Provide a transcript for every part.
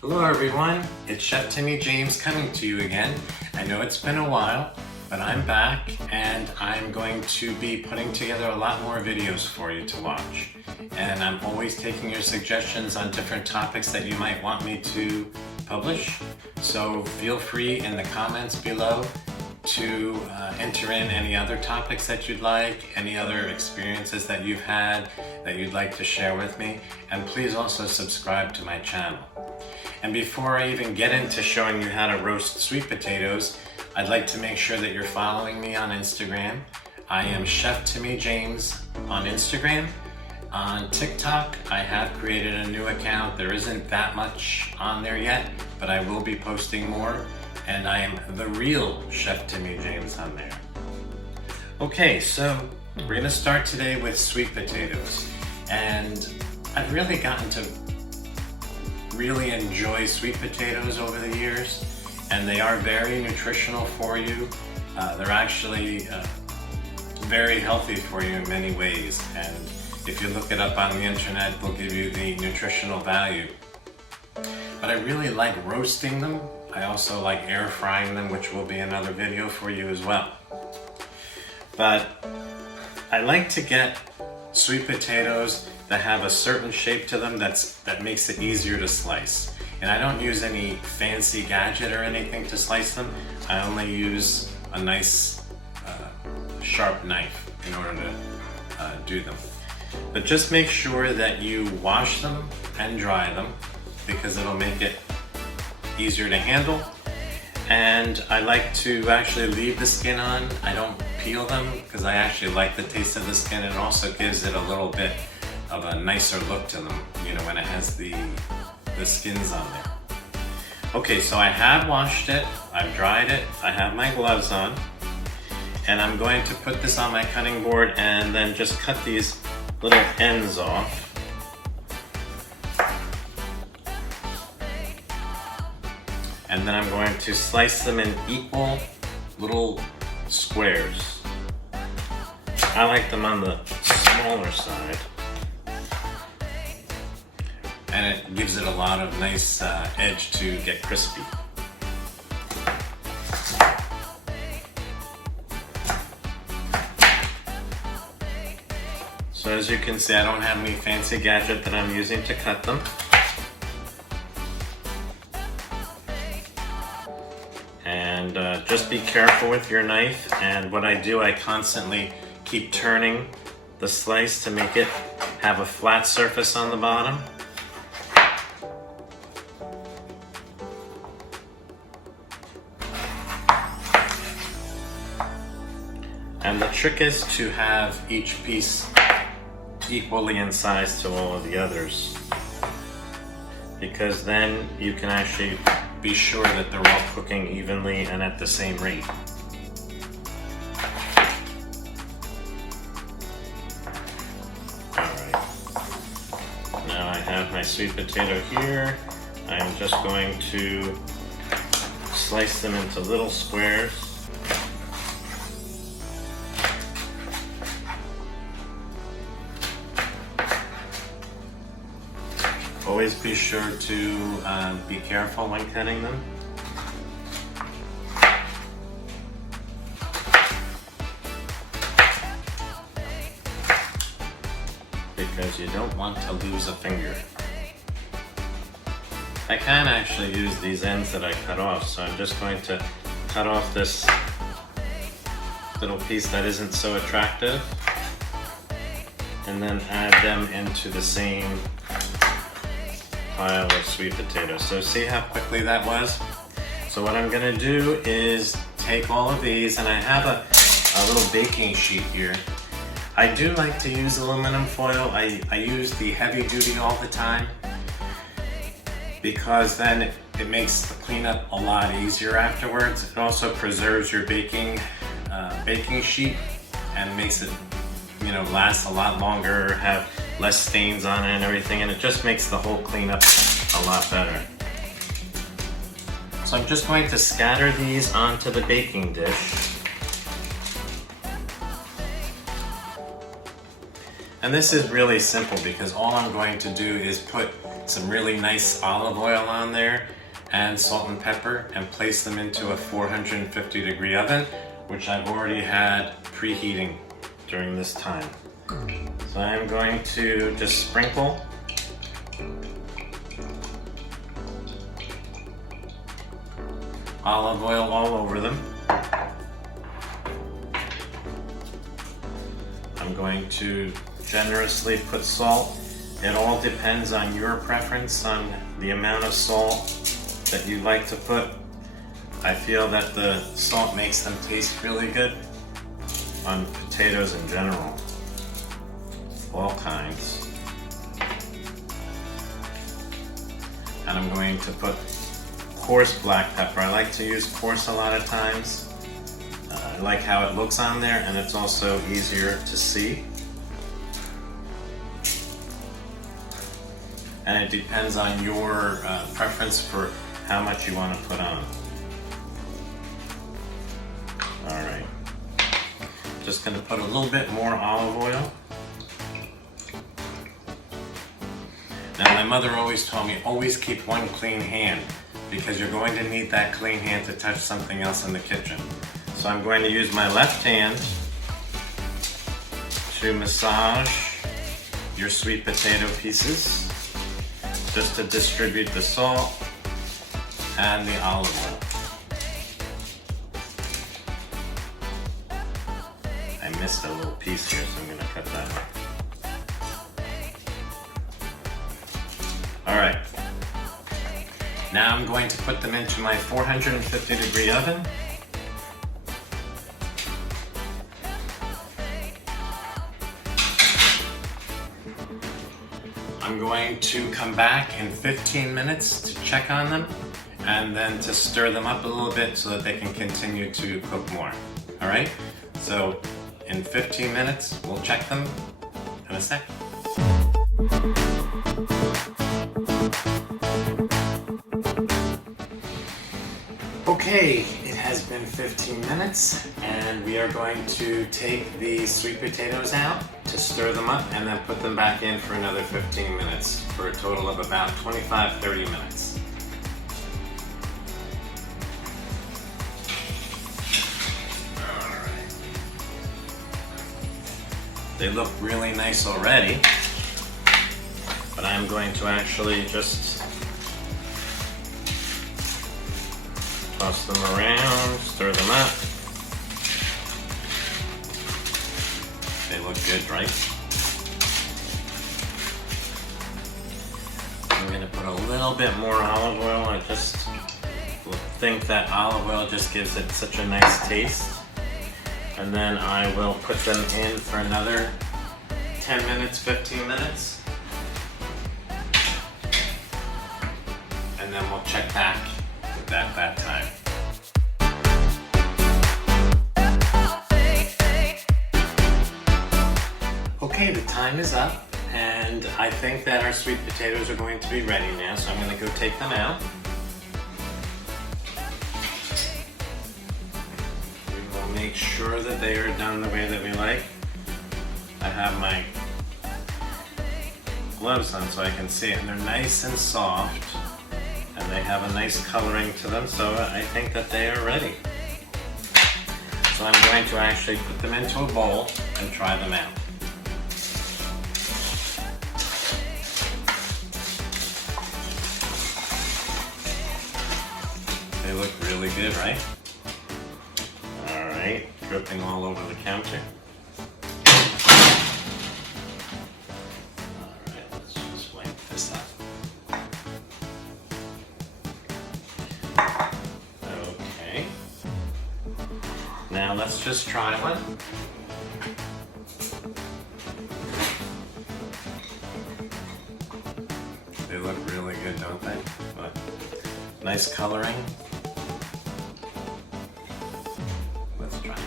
Hello everyone, it's Chef Timmy James coming to you again. I know it's been a while, but I'm back and I'm going to be putting together a lot more videos for you to watch. And I'm always taking your suggestions on different topics that you might want me to publish. So feel free in the comments below to enter in any other topics that you'd like, any other experiences that you've had that you'd like to share with me, and please also subscribe to my channel. And before I even get into showing you how to roast sweet potatoes, I'd like to make sure that you're following me on Instagram. I am Chef Timmy James on Instagram. On TikTok, I have created a new account. There isn't that much on there yet, but I will be posting more. And I am the real Chef Timmy James on there. Okay, so we're gonna start today with sweet potatoes. And I've really gotten to really enjoy sweet potatoes over the years, and they are very nutritional for you. They're actually very healthy for you in many ways, and if you look it up on the internet, they'll give you the nutritional value. But I really like roasting them. I also like air frying them, which will be another video for you as well. But I like to get sweet potatoes that have a certain shape to them that makes it easier to slice. And I don't use any fancy gadget or anything to slice them. I only use a nice sharp knife in order to do them. But just make sure that you wash them and dry them, because it'll make it easier to handle. And I like to actually leave the skin on. I don't peel them because I actually like the taste of the skin. It also gives it a little bit of a nicer look to them, you know, when it has the skins on there. Okay, so I have washed it, I've dried it, I have my gloves on, and I'm going to put this on my cutting board and then just cut these little ends off. And then I'm going to slice them in equal little squares. I like them on the smaller side. And it gives it a lot of nice edge to get crispy. So as you can see, I don't have any fancy gadget that I'm using to cut them. And just be careful with your knife. And what I do, I constantly keep turning the slice to make it have a flat surface on the bottom. And the trick is to have each piece equally in size to all of the others, because then you can actually be sure that they're all cooking evenly and at the same rate. Alright, now I have my sweet potato here. I'm just going to slice them into little squares. Always be sure to be careful when cutting them. Because you don't want to lose a finger. I can actually use these ends that I cut off, so I'm just going to cut off this little piece that isn't so attractive, and then add them into the same pile of sweet potatoes. So see how quickly that was? So what I'm gonna do is take all of these, and I have a little baking sheet here. I do like to use aluminum foil. I use the heavy duty all the time, because then it makes the cleanup a lot easier afterwards. It also preserves your baking sheet and makes it, you know, last a lot longer, have less stains on it and everything, and it just makes the whole cleanup a lot better. So I'm just going to scatter these onto the baking dish. And this is really simple because all I'm going to do is put some really nice olive oil on there and salt and pepper and place them into a 450-degree oven, which I've already had preheating during this time. So I'm going to just sprinkle olive oil all over them. I'm going to generously put salt. It all depends on your preference on the amount of salt that you like to put. I feel that the salt makes them taste really good on potatoes in general, all kinds. And I'm going to put coarse black pepper. I like to use coarse a lot of times. I like how it looks on there, and it's also easier to see. And it depends on your preference for how much you want to put on. Alright. Just going to put a little bit more olive oil. Now my mother always told me, always keep one clean hand, because you're going to need that clean hand to touch something else in the kitchen. So I'm going to use my left hand to massage your sweet potato pieces, just to distribute the salt and the olive oil. I missed a little piece here, so I'm going to cut that off. Alright. Now I'm going to put them into my 450-degree oven. I'm going to come back in 15 minutes to check on them and then to stir them up a little bit so that they can continue to cook more. Alright? So in 15 minutes we'll check them in a sec. Okay, it has been 15 minutes and we are going to take the sweet potatoes out to stir them up and then put them back in for another 15 minutes for a total of about 25-30 minutes. Alright. They look really nice already, but I'm going to actually just toss them around, stir them up. They look good, right? I'm going to put a little bit more olive oil. I just think that olive oil just gives it such a nice taste. And then I will put them in for another 10 minutes, 15 minutes. And then we'll check back at that time. Okay, the time is up, and I think that our sweet potatoes are going to be ready now, so I'm going to go take them out. We will make sure that they are done the way that we like. I have my gloves on so I can see it, and they're nice and soft. And they have a nice coloring to them, so I think that they are ready. So I'm going to actually put them into a bowl and try them out. They look really good, right? Alright, dripping all over the counter. Alright, let's just wipe this up. Okay. Now let's just try one. They look really good, don't they? But nice coloring. Let's try.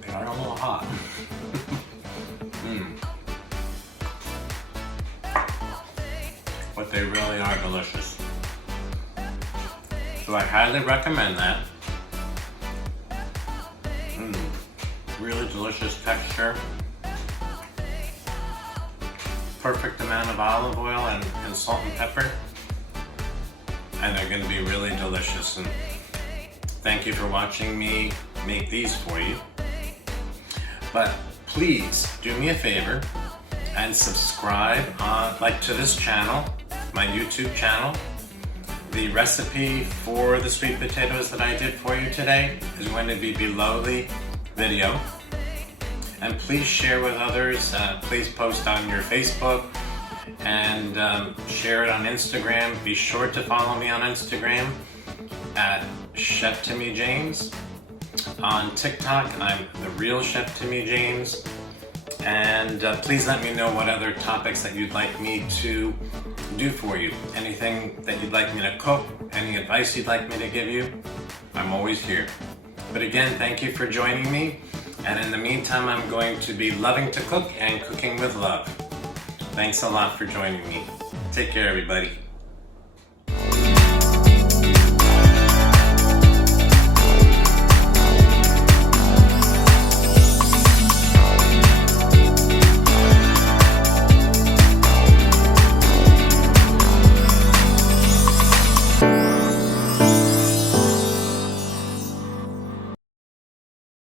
They are a little hot. But they really are delicious. So I highly recommend that. really delicious texture. Perfect amount of olive oil and salt and pepper. And they're gonna be really delicious. And thank you for watching me make these for you. But please do me a favor and subscribe to this channel, my YouTube channel. The recipe for the sweet potatoes that I did for you today is going to be below the video. And please share with others. Please post on your Facebook and share it on Instagram. Be sure to follow me on Instagram at Chef Timmy James. On TikTok, I'm the real Chef Timmy James. And please let me know what other topics that you'd like me to do for you. Anything that you'd like me to cook, any advice you'd like me to give you, I'm always here. But again, thank you for joining me. And in the meantime, I'm going to be loving to cook and cooking with love. Thanks a lot for joining me. Take care, everybody.